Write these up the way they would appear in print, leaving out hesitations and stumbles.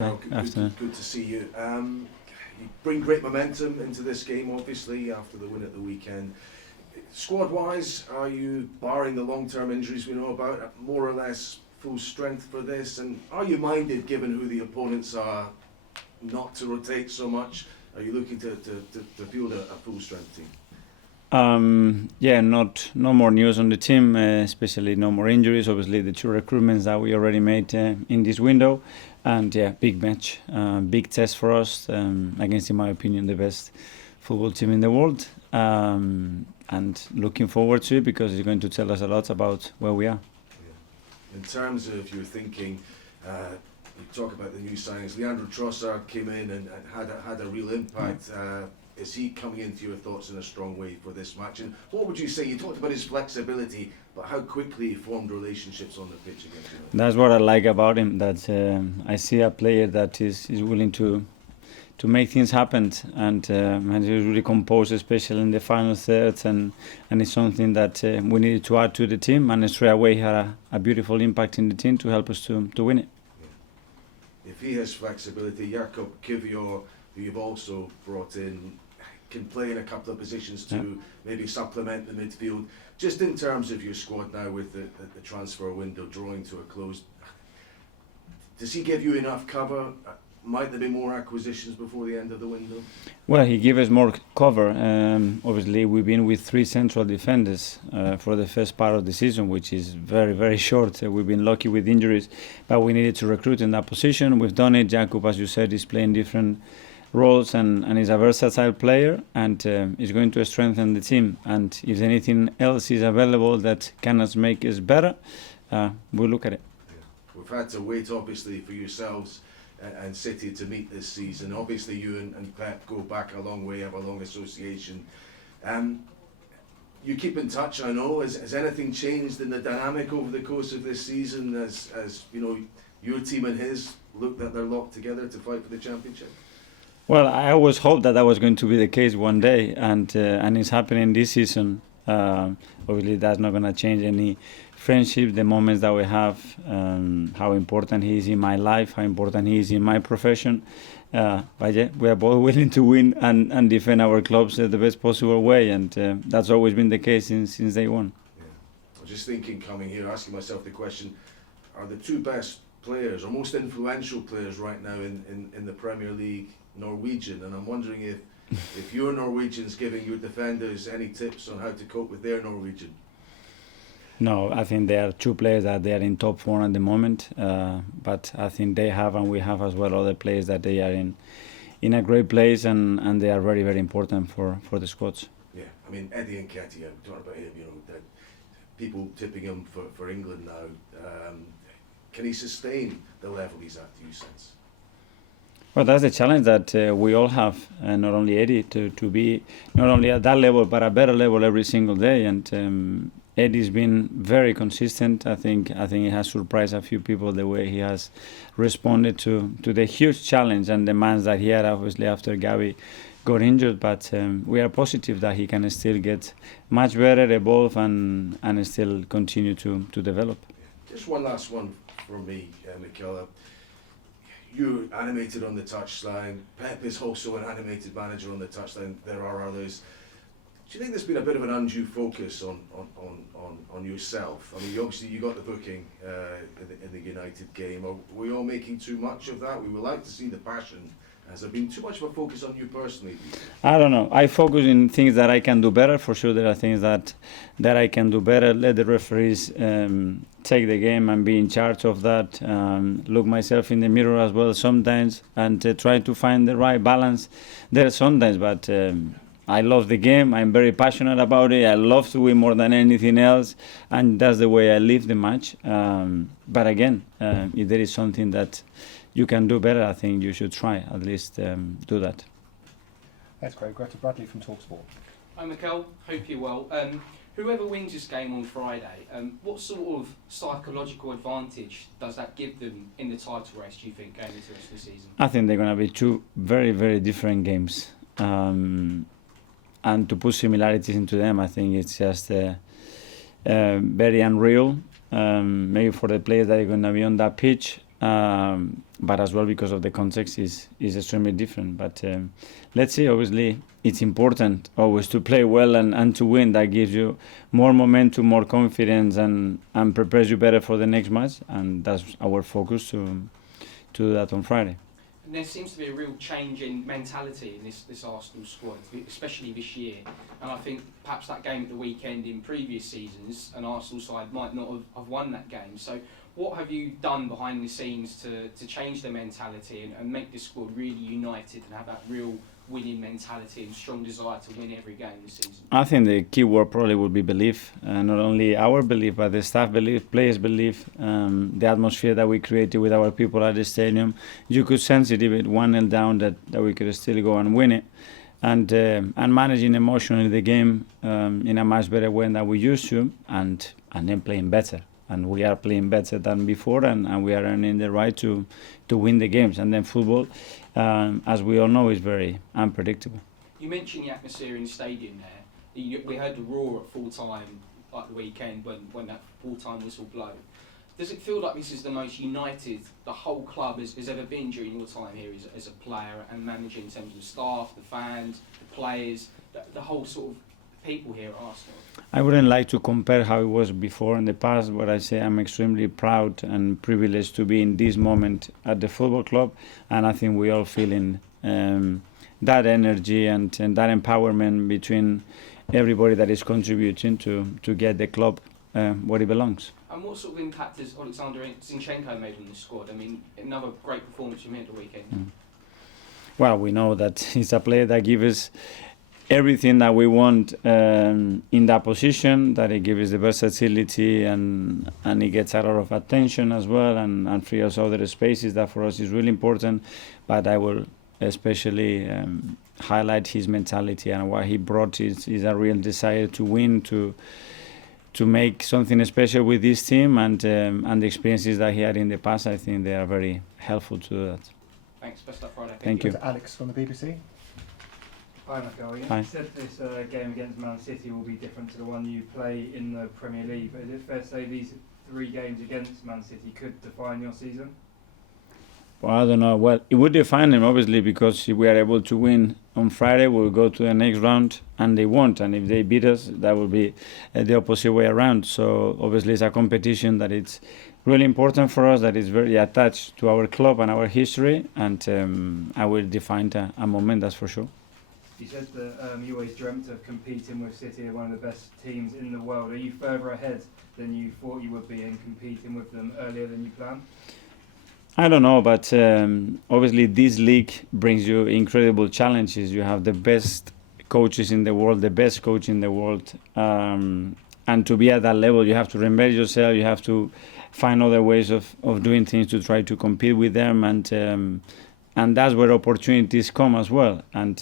Good to see you. You bring great momentum into this game, obviously, after the win at the weekend. Squad-wise, are you, barring the long-term injuries we know about, more or less full strength for this? And are you minded, given who the opponents are, not to rotate so much? Are you looking to field a full-strength team? No more news on the team, especially no more injuries. Obviously, the 2 recruitments that we already made in this window, and big match, big test for us against, in my opinion, the best football team in the world, and looking forward to it because it's going to tell us a lot about where we are. Yeah. In terms of your thinking, you talk about the new signings. Leandro Trossard came in and had a real impact. Is he coming into your thoughts in a strong way for this match? And what would you say? You talked about his flexibility, but how quickly he formed relationships on the pitch against you. That's what I like about him. That I see a player that is willing to make things happen, and he's really composed, especially in the final thirds, and it's something that we needed to add to the team, and straight away he had a beautiful impact in the team to help us to win it. Yeah. If he has flexibility, Jakob Kivior, who you've also brought in, can play in a couple of positions to maybe supplement the midfield. Just in terms of your squad now, with the transfer window drawing to a close, does he give you enough cover? Might there be more acquisitions before the end of the window? Well, he gives us more cover. Obviously, we've been with 3 central defenders for the first part of the season, which is very, very short. We've been lucky with injuries, but we needed to recruit in that position. We've done it. Jakob, as you said, is playing different roles and is a versatile player, and is going to strengthen the team. And if anything else is available that can make us better, we'll look at it. Yeah. We've had to wait, obviously, for yourselves and City to meet this season. Obviously, you and Pep go back a long way, have a long association. You keep in touch, I know. Has anything changed in the dynamic over the course of this season as you know, your team and his look that they're locked together to fight for the championship? Well, I always hoped that was going to be the case one day, and it's happening this season. Obviously, that's not going to change any friendship, the moments that we have, how important he is in my life, how important he is in my profession. But yeah, we are both willing to win and defend our clubs the best possible way, and that's always been the case since day one. Yeah. I was just thinking, coming here, asking myself the question, are the 2 best players or most influential players right now in the Premier League Norwegian? And I'm wondering if your Norwegian's giving your defenders any tips on how to cope with their Norwegian. No, I think there are 2 players that they are in top form at the moment, but I think they have, and we have as well, other players that they are in a great place, and they are very, very important for the squads. Yeah, I mean, Eddie Nketiah, talking about him, you know, that people tipping him for England now. Can he sustain the level he's at, do you sense? Well, that's the challenge that we all have, and not only Eddie, to be not only at that level, but a better level every single day. And Eddie's been very consistent. I think it has surprised a few people the way he has responded to the huge challenge and demands that he had, obviously, after Gavi got injured. But we are positive that he can still get much better, evolve, and still continue to develop. Just one last one from me, Mikel. You're animated on the touchline. Pep is also an animated manager on the touchline. There are others. Do you think there's been a bit of an undue focus on yourself? I mean, you got the booking in the United game. Are we all making too much of that? We would like to see the passion. Has there been too much of a focus on you personally? I don't know. I focus in things that I can do better. For sure, there are things that I can do better. Let the referees take the game and be in charge of that. Look myself in the mirror as well sometimes, and try to find the right balance there sometimes. But I love the game. I'm very passionate about it. I love to win more than anything else, and that's the way I live the match. But again, if there is something that you can do better, I think you should try at least do that. That's great. Greta Bradley from TalkSport. Hi Mikel, hope you're well. Whoever wins this game on Friday, what sort of psychological advantage does that give them in the title race, do you think, going into the rest of the season? I think they're going to be 2 very, very different games. And to put similarities into them, I think it's just very unreal. Maybe for the players that are going to be on that pitch, but as well because of the context is extremely different. But let's see. Obviously, it's important always to play well and to win. That gives you more momentum, more confidence, and prepares you better for the next match. And that's our focus to do that on Friday. And there seems to be a real change in mentality in this Arsenal squad, especially this year. And I think perhaps that game at the weekend in previous seasons, an Arsenal side might not have won that game. So what have you done behind the scenes to change the mentality and make the squad really united and have that real winning mentality and strong desire to win every game this season? I think the key word probably would be belief. Not only our belief, but the staff belief, players belief, the atmosphere that we created with our people at the stadium. You could sense it even 1-0 down that we could still go and win it. And managing emotionally the game in a much better way than we used to, and then playing better. And we are playing better than before, and we are earning the right to win the games. And then football, as we all know, is very unpredictable. You mentioned the atmosphere in the stadium there. We heard the roar at full time like the weekend when that full time whistle blew. Does it feel like this is the most united the whole club has ever been during your time here as a player and manager, in terms of staff, the fans, the players, the whole sort of people here at Arsenal? I wouldn't like to compare how it was before in the past, but I say I'm extremely proud and privileged to be in this moment at the football club, and I think we all feeling that energy and that empowerment between everybody that is contributing to get the club where it belongs. And what sort of impact has Alexander Zinchenko made on the squad? I mean, another great performance from him at the weekend. Well, we know that he's a player that gives us everything that we want in that position, that he gives us the versatility and he gets a lot of attention as well and free us other spaces. That for us is really important. But I will especially highlight his mentality, and what he brought is a real desire to win, to make something special with this team, and the experiences that he had in the past. I think they are very helpful to do that. Thanks. Best luck Friday. Thank you. To Alex from the BBC. Hi Mikel, you Hi. said this game against Man City will be different to the one you play in the Premier League, but is it fair to say these 3 games against Man City could define your season? Well, I don't know. Well, it would define them, obviously, because if we are able to win on Friday, we'll go to the next round, and they won't. And if they beat us, that will be the opposite way around. So, obviously, it's a competition that it's really important for us, that is very attached to our club and our history, and I will define a moment, that's for sure. You said that you always dreamt of competing with City, one of the best teams in the world. Are you further ahead than you thought you would be in competing with them earlier than you planned? I don't know, but obviously this league brings you incredible challenges. You have the best coaches in the world, the best coach in the world, and to be at that level, you have to reinvent yourself. You have to find other ways of doing things to try to compete with them, and that's where opportunities come as well. And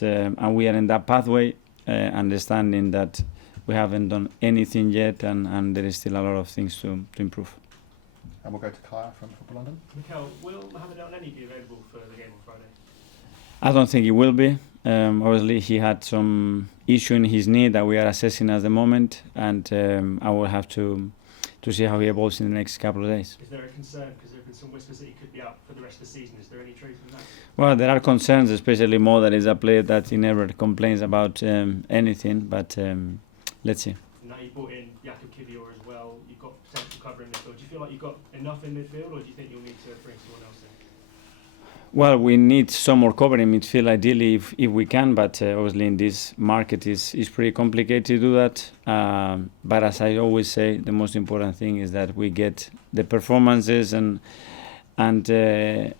we are in that pathway, understanding that we haven't done anything yet, and there is still a lot of things to improve. And we'll go to Kaya from Football London. Mikel, will Mohamed El Neni be available for the game on Friday? I don't think he will be. Obviously, he had some issue in his knee that we are assessing at the moment, and I will have to see how he evolves in the next couple of days. Is there a concern, because there have been some whispers that he could be out for the rest of the season? Is there any truth in that? Well, there are concerns, especially Mo, that is a player that he never complains about anything, but let's see. Now you brought in Jakub Kiwior as well. You've got potential cover in midfield. Do you feel like you've got enough in midfield, or do you think you'll need to bring someone else in? Well, we need some more cover in midfield, ideally, if we can, but obviously in this market is pretty complicated to do that. But as I always say, the most important thing is that we get the performances and the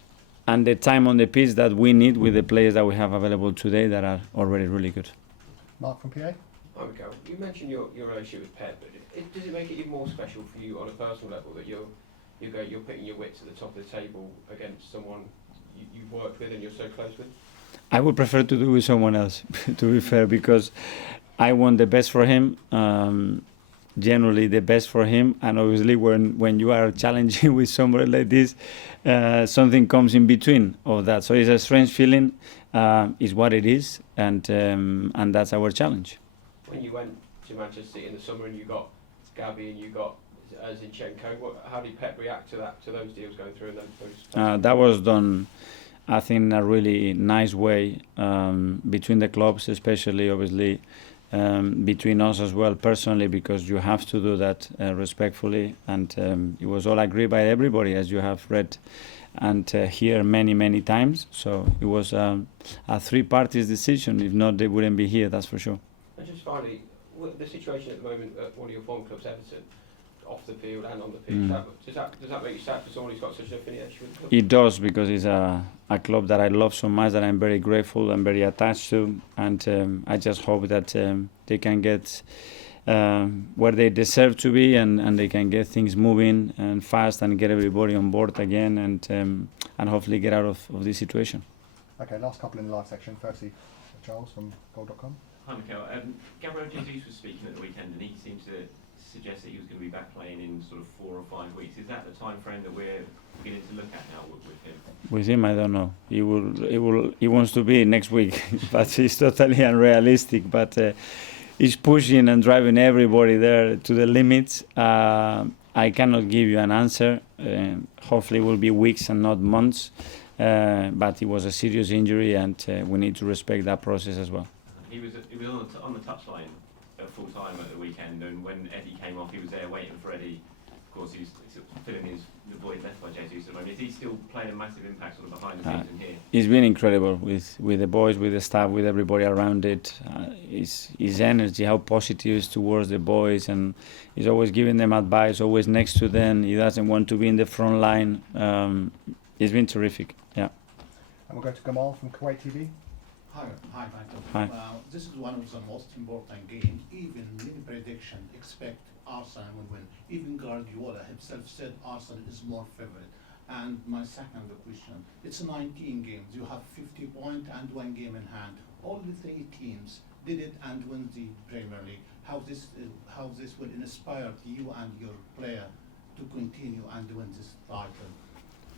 time on the pitch that we need with the players that we have available today that are already really good. Mark from PA. Hi Mikel, you mentioned your relationship with Pep, but does it make it even more special for you on a personal level that you're putting your wits at the top of the table against someone you've worked with and you're so close with? I would prefer to do with someone else, to be fair, because I want the best for him, generally the best for him, and obviously when you are challenging with somebody like this, something comes in between of that. So it's a strange feeling, is what it is, and that's our challenge. When you went to Manchester City in the summer and you got Gabby and you got Zinchenko. How did Pep react to that, to those deals going through and those? That was done, I think, in a really nice way between the clubs, especially obviously between us as well personally, because you have to do that respectfully, and it was all agreed by everybody, as you have read and hear many times. So it was a three parties decision. If not, they wouldn't be here, that's for sure. And just finally, the situation at the moment at one of your former clubs, Everton, off the field and on the pitch, does that make you sad for someone who's got such an affiliation with the club? It does, because it's a club that I love so much, that I'm very grateful and very attached to, and I just hope that they can get where they deserve to be, and they can get things moving and fast and get everybody on board again, and hopefully get out of this situation. Okay, last couple in the live section. Firstly, Charles from Goal.com. Hi, Mikel. Gabriel Jesus was speaking at the weekend, and he seemed to suggest that he was going to be back playing in sort of 4 or 5 weeks. Is that the time frame that we're beginning to look at now with him? With him, I don't know. He wants to be next week, but it's totally unrealistic. But he's pushing and driving everybody there to the limits. I cannot give you an answer. Hopefully, it will be weeks and not months. But it was a serious injury, and we need to respect that process as well. He was on the touchline at full time at the weekend, and when Eddie came off, he was there waiting for Eddie. Of course, he's sort of filling the void left by Jesus at the moment. Is he still playing a massive impact sort of behind the scenes in here? He's been incredible with the boys, with the staff, with everybody around it. His energy, how positive he is towards the boys, and he's always giving them advice, always next to them. He doesn't want to be in the front line. He's been terrific. Yeah. And we'll go to Gamal from Kuwait TV. Hi, Michael. Hi. This is one of the most important games. Even many prediction expect Arsenal will win. Even Guardiola himself said Arsenal is more favorite. And my second question, it's 19 games. You have 50 points and 1 game in hand. All the 3 teams did it and won the Premier League. How this will inspire you and your player to continue and win this title?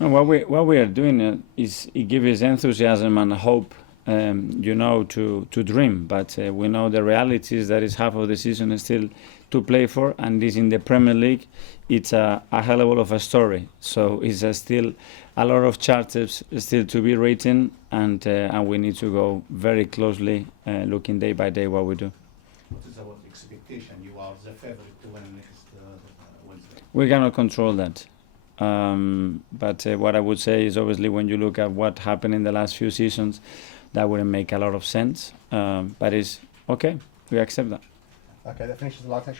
No, what we are doing is it gives enthusiasm and hope, to dream. But we know the reality is that it's half of the season is still to play for, and this in the Premier League, it's a hell of a lot of a story. So it's still a lot of chapters still to be written, and we need to go very closely, looking day by day what we do. What is our expectation? You are the favorite to win next Wednesday. We cannot control that. But what I would say is, obviously, when you look at what happened in the last few seasons, that wouldn't make a lot of sense. But it's okay. We accept that. Okay, that finishes the live section.